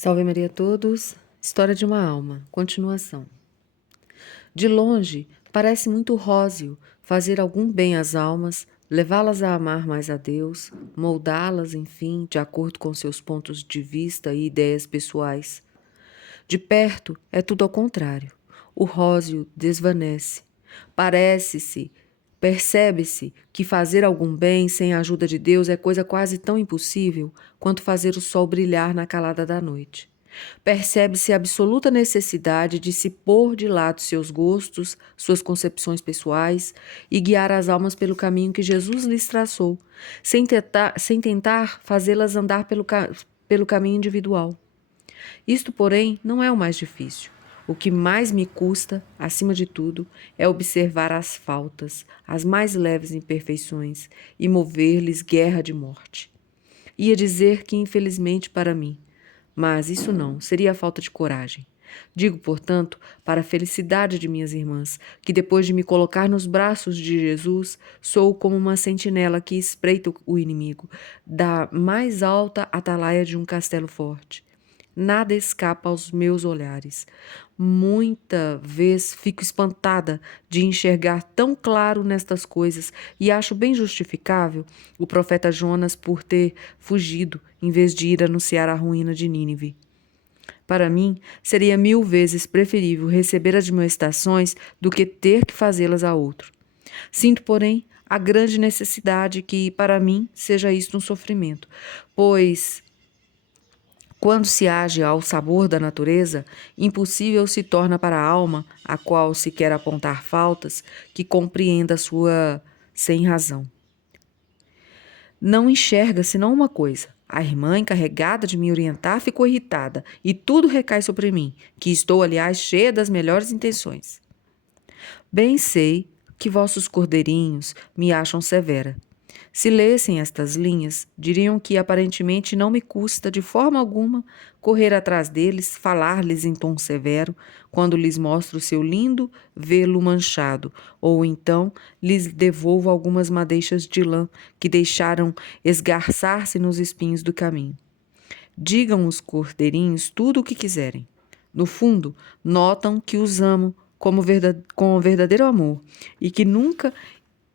Salve Maria a todos. História de uma alma. Continuação. De longe, parece muito róseo fazer algum bem às almas, levá-las a amar mais a Deus, moldá-las, enfim, de acordo com seus pontos de vista e ideias pessoais. De perto, é tudo ao contrário. O róseo desvanece. Percebe-se que fazer algum bem sem a ajuda de Deus é coisa quase tão impossível quanto fazer o sol brilhar na calada da noite. Percebe-se a absoluta necessidade de se pôr de lado seus gostos, suas concepções pessoais e guiar as almas pelo caminho que Jesus lhes traçou, sem tentar fazê-las andar pelo caminho individual. Isto, porém, não é o mais difícil. O que mais me custa, acima de tudo, é observar as faltas, as mais leves imperfeições, e mover-lhes guerra de morte. Ia dizer que infelizmente para mim, mas isso não, seria falta de coragem. Digo, portanto, para a felicidade de minhas irmãs, que depois de me colocar nos braços de Jesus, sou como uma sentinela que espreita o inimigo, da mais alta atalaia de um castelo forte. Nada escapa aos meus olhares. Muita vez fico espantada de enxergar tão claro nestas coisas e acho bem justificável o profeta Jonas por ter fugido em vez de ir anunciar a ruína de Nínive. Para mim, seria 1000 vezes preferível receber admoestações do que ter que fazê-las a outro. Sinto, porém, a grande necessidade que, para mim, seja isto um sofrimento, pois quando se age ao sabor da natureza, impossível se torna para a alma, a qual se quer apontar faltas, que compreenda a sua sem razão. Não enxerga senão uma coisa. A irmã encarregada de me orientar ficou irritada, e tudo recai sobre mim, que estou, aliás, cheia das melhores intenções. Bem sei que vossos cordeirinhos me acham severa. Se lessem estas linhas, diriam que aparentemente não me custa de forma alguma correr atrás deles, falar-lhes em tom severo, quando lhes mostro seu lindo velo manchado, ou então lhes devolvo algumas madeixas de lã que deixaram esgarçar-se nos espinhos do caminho. Digam os cordeirinhos tudo o que quiserem. No fundo, notam que os amo com verdadeiro amor e que nunca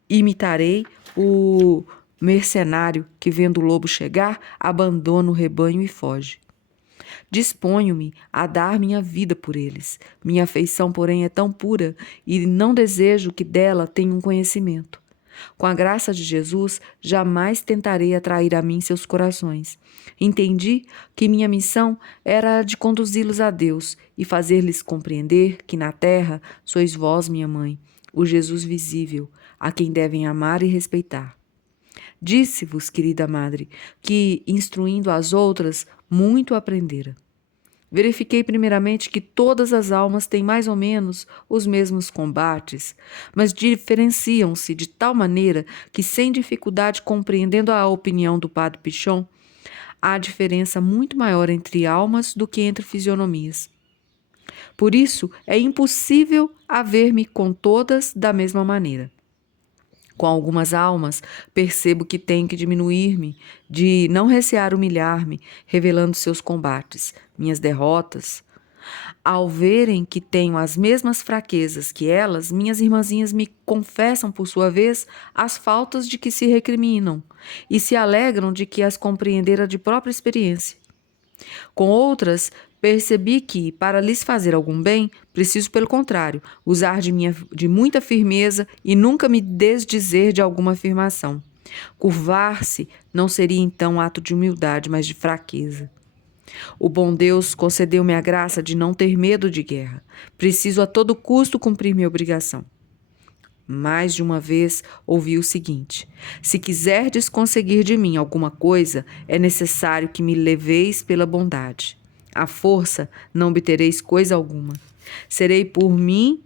imitarei o mercenário que, vendo o lobo chegar, abandona o rebanho e foge. Disponho-me a dar minha vida por eles. Minha afeição, porém, é tão pura e não desejo que dela tenham conhecimento. Com a graça de Jesus, jamais tentarei atrair a mim seus corações. Entendi que minha missão era a de conduzi-los a Deus e fazer-lhes compreender que na terra sois vós, minha mãe, o Jesus visível, a quem devem amar e respeitar. Disse-vos, querida madre, que, instruindo as outras, muito aprendera. Verifiquei primeiramente que todas as almas têm mais ou menos os mesmos combates, mas diferenciam-se de tal maneira que, sem dificuldade compreendendo a opinião do padre Pichon, há diferença muito maior entre almas do que entre fisionomias. Por isso, é impossível haver-me com todas da mesma maneira. Com algumas almas, percebo que tenho que diminuir-me, de não recear humilhar-me, revelando seus combates, minhas derrotas. Ao verem que tenho as mesmas fraquezas que elas, minhas irmãzinhas me confessam, por sua vez, as faltas de que se recriminam e se alegram de que as compreendera de própria experiência. Com outras, percebi que, para lhes fazer algum bem, preciso, pelo contrário, usar de muita firmeza e nunca me desdizer de alguma afirmação. Curvar-se não seria então ato de humildade, mas de fraqueza. O bom Deus concedeu-me a graça de não ter medo de guerra. Preciso a todo custo cumprir minha obrigação. Mais de uma vez ouvi o seguinte: se quiserdes conseguir de mim alguma coisa, é necessário que me leveis pela bondade. À força não obtereis coisa alguma. Sei por mim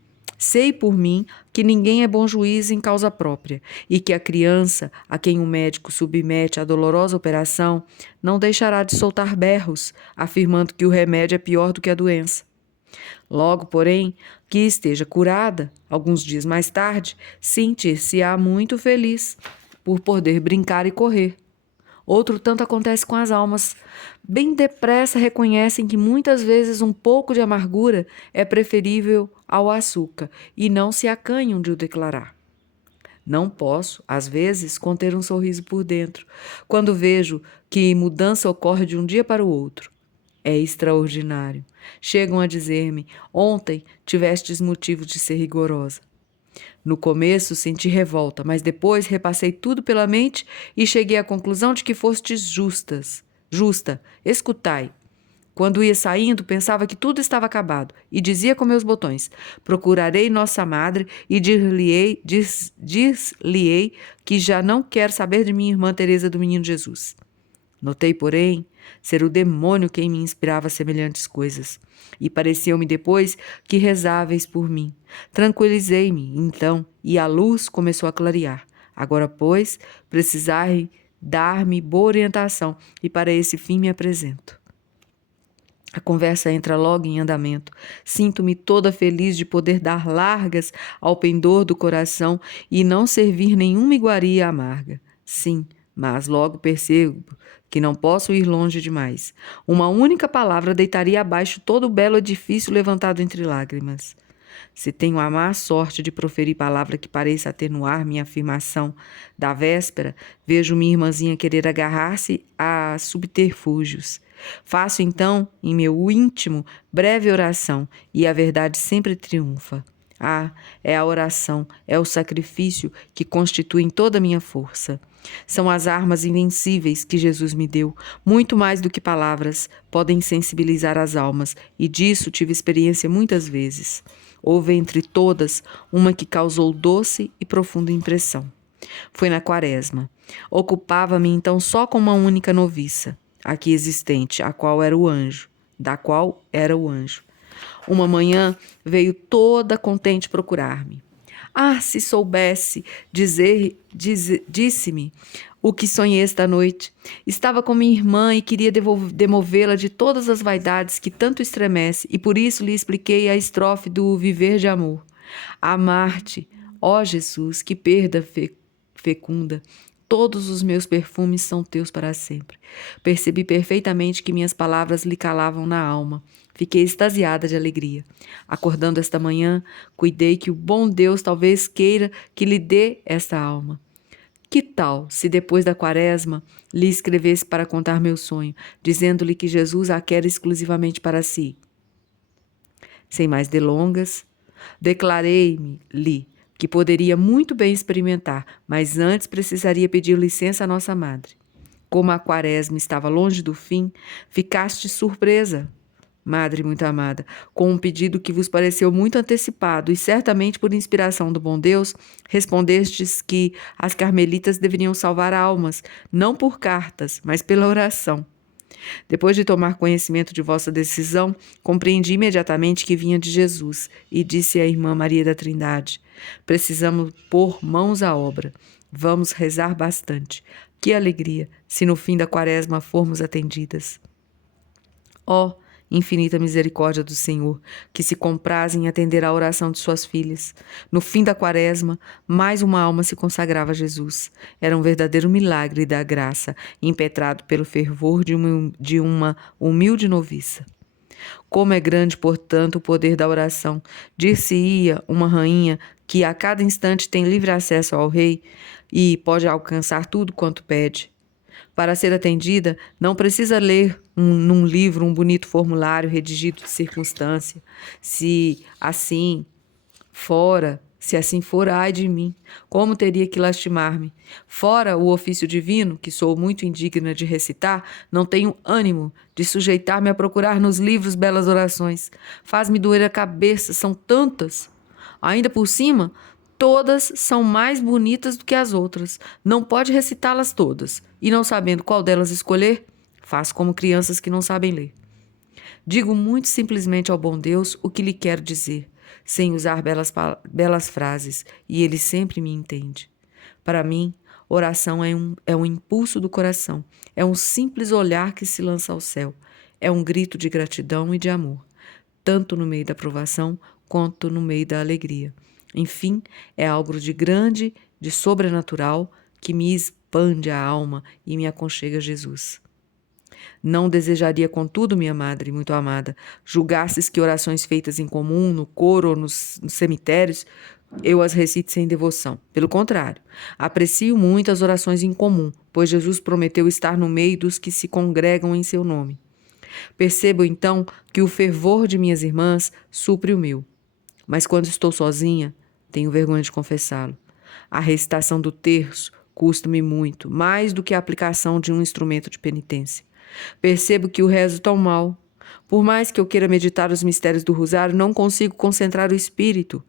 que ninguém é bom juiz em causa própria, e que a criança, a quem o médico submete à dolorosa operação, não deixará de soltar berros, afirmando que o remédio é pior do que a doença. Logo, porém, que esteja curada, alguns dias mais tarde, sentir-se-á muito feliz por poder brincar e correr. Outro tanto acontece com as almas. Bem depressa reconhecem que muitas vezes um pouco de amargura é preferível ao açúcar e não se acanham de o declarar. Não posso, às vezes, conter um sorriso por dentro, quando vejo que mudança ocorre de um dia para o outro. É extraordinário. Chegam a dizer-me: ontem tivestes motivo de ser rigorosa. No começo senti revolta, mas depois repassei tudo pela mente e cheguei à conclusão de que fostes justa. Escutai. Quando ia saindo, pensava que tudo estava acabado e dizia com meus botões: procurarei nossa madre e dir-lhe-ei que já não quero saber de minha irmã Teresa do Menino Jesus. Notei, porém, ser o demônio quem me inspirava semelhantes coisas, e pareceu-me depois que rezáveis por mim. Tranquilizei-me, então, e a luz começou a clarear. Agora, pois, precisai dar-me boa orientação, e para esse fim me apresento. A conversa entra logo em andamento. Sinto-me toda feliz de poder dar largas ao pendor do coração e não servir nenhuma iguaria amarga. Sim, mas logo percebo que não posso ir longe demais. Uma única palavra deitaria abaixo todo o belo edifício levantado entre lágrimas. Se tenho a má sorte de proferir palavra que pareça atenuar minha afirmação da véspera, vejo minha irmãzinha querer agarrar-se a subterfúgios. Faço então, em meu íntimo, breve oração, e a verdade sempre triunfa. Ah, é a oração, é o sacrifício que constituem toda a minha força. São as armas invencíveis que Jesus me deu, muito mais do que palavras, podem sensibilizar as almas, e disso tive experiência muitas vezes. Houve entre todas uma que causou doce e profunda impressão. Foi na Quaresma. Ocupava-me então só com uma única noviça, aqui existente, da qual era o anjo. Uma manhã veio toda contente procurar-me. Ah, se soubesse, disse-me o que sonhei esta noite. Estava com minha irmã e queria demovê-la de todas as vaidades que tanto estremece, e por isso lhe expliquei a estrofe do Viver de Amor. Amar-te, ó Jesus, que perda fecunda. Todos os meus perfumes são teus para sempre. Percebi perfeitamente que minhas palavras lhe calavam na alma. Fiquei extasiada de alegria. Acordando esta manhã, cuidei que o bom Deus talvez queira que lhe dê esta alma. Que tal se depois da Quaresma lhe escrevesse para contar meu sonho, dizendo-lhe que Jesus a quer exclusivamente para si? Sem mais delongas, declarei-me-lhe que poderia muito bem experimentar, mas antes precisaria pedir licença à nossa madre. Como a Quaresma estava longe do fim, ficaste surpresa, madre muito amada, com um pedido que vos pareceu muito antecipado, e certamente por inspiração do bom Deus, respondestes que as carmelitas deveriam salvar almas, não por cartas, mas pela oração. Depois de tomar conhecimento de vossa decisão, compreendi imediatamente que vinha de Jesus e disse à irmã Maria da Trindade: precisamos pôr mãos à obra. Vamos rezar bastante. Que alegria, se no fim da Quaresma formos atendidas. Ó, infinita misericórdia do Senhor, que se compraz em atender à oração de suas filhas. No fim da Quaresma, mais uma alma se consagrava a Jesus. Era um verdadeiro milagre da graça, impetrado pelo fervor de uma humilde noviça. Como é grande, portanto, o poder da oração. Dir-se-ia uma rainha que a cada instante tem livre acesso ao rei e pode alcançar tudo quanto pede. Para ser atendida, não precisa ler num livro um bonito formulário redigido de circunstância. Se assim for, ai de mim, como teria que lastimar-me? Fora o ofício divino, que sou muito indigna de recitar, não tenho ânimo de sujeitar-me a procurar nos livros belas orações. Faz-me doer a cabeça, são tantas. Ainda por cima, todas são mais bonitas do que as outras. Não pode recitá-las todas. E não sabendo qual delas escolher, faz como crianças que não sabem ler. Digo muito simplesmente ao bom Deus o que lhe quero dizer, sem usar belas frases, e ele sempre me entende. Para mim, oração é um impulso do coração, é um simples olhar que se lança ao céu, é um grito de gratidão e de amor, tanto no meio da provação quanto no meio da alegria. Enfim, é algo de grande, de sobrenatural, que me expande a alma e me aconchega a Jesus. Não desejaria, contudo, minha madre muito amada, julgasses que orações feitas em comum, no coro ou nos cemitérios, eu as recite sem devoção. Pelo contrário, aprecio muito as orações em comum, pois Jesus prometeu estar no meio dos que se congregam em seu nome. Percebo, então, que o fervor de minhas irmãs supre o meu. Mas quando estou sozinha, tenho vergonha de confessá-lo. A recitação do terço custa-me muito, mais do que a aplicação de um instrumento de penitência. Percebo que o rezo tão mal. Por mais que eu queira meditar os mistérios do rosário, não consigo concentrar o espírito.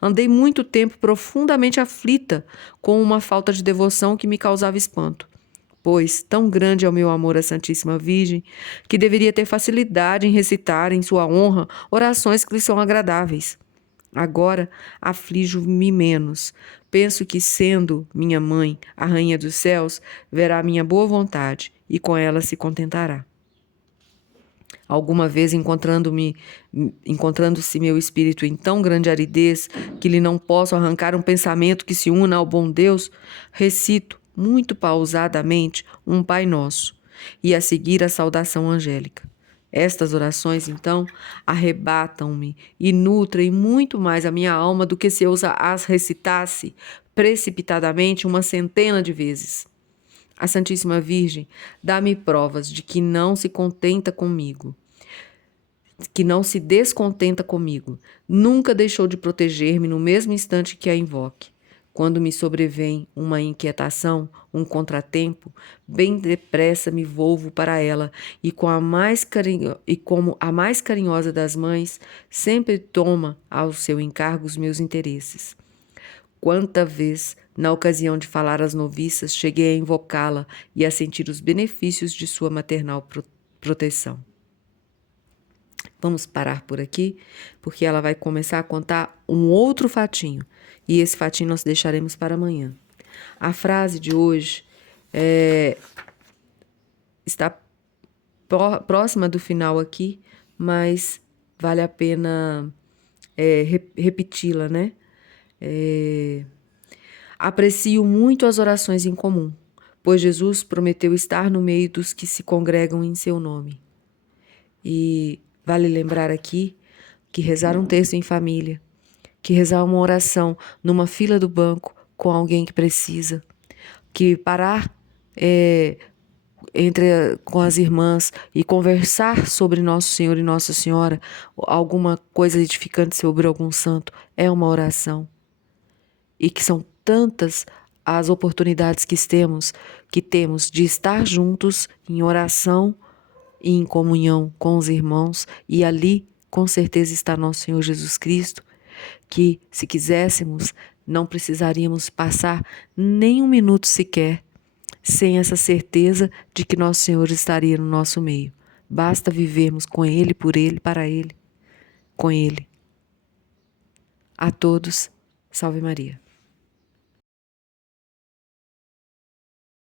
Andei muito tempo profundamente aflita com uma falta de devoção que me causava espanto, pois tão grande é o meu amor à Santíssima Virgem que deveria ter facilidade em recitar em sua honra orações que lhe são agradáveis. Agora aflijo-me menos. Penso que, sendo minha mãe a rainha dos céus, verá minha boa vontade e com ela se contentará. Alguma vez encontrando-se meu espírito em tão grande aridez que lhe não posso arrancar um pensamento que se una ao bom Deus, recito muito pausadamente um Pai Nosso e a seguir a saudação angélica. Estas orações, então, arrebatam-me e nutrem muito mais a minha alma do que se eu as recitasse precipitadamente uma centena de vezes. A Santíssima Virgem dá-me provas de que não se contenta comigo, que não se descontenta comigo. Nunca deixou de proteger-me no mesmo instante que a invoque. Quando me sobrevém uma inquietação, um contratempo, bem depressa me volvo para ela e como a mais carinhosa das mães, sempre toma ao seu encargo os meus interesses. Quanta vez, na ocasião de falar às noviças, cheguei a invocá-la e a sentir os benefícios de sua maternal proteção. Vamos parar por aqui, porque ela vai começar a contar um outro fatinho, e esse fatinho nós deixaremos para amanhã. A frase de hoje está próxima do final aqui, mas vale a pena repeti-la, né? Aprecio muito as orações em comum, pois Jesus prometeu estar no meio dos que se congregam em seu nome. E vale lembrar aqui que rezar um texto em família, que rezar uma oração numa fila do banco com alguém que precisa, que parar com as irmãs e conversar sobre Nosso Senhor e Nossa Senhora, alguma coisa edificante sobre algum santo, é uma oração. E que são tantas as oportunidades que temos de estar juntos em oração e em comunhão com os irmãos, e ali com certeza está Nosso Senhor Jesus Cristo, que se quiséssemos não precisaríamos passar nem um minuto sequer sem essa certeza de que Nosso Senhor estaria no nosso meio. Basta vivermos com Ele, por Ele, para Ele, com Ele. A todos, salve Maria.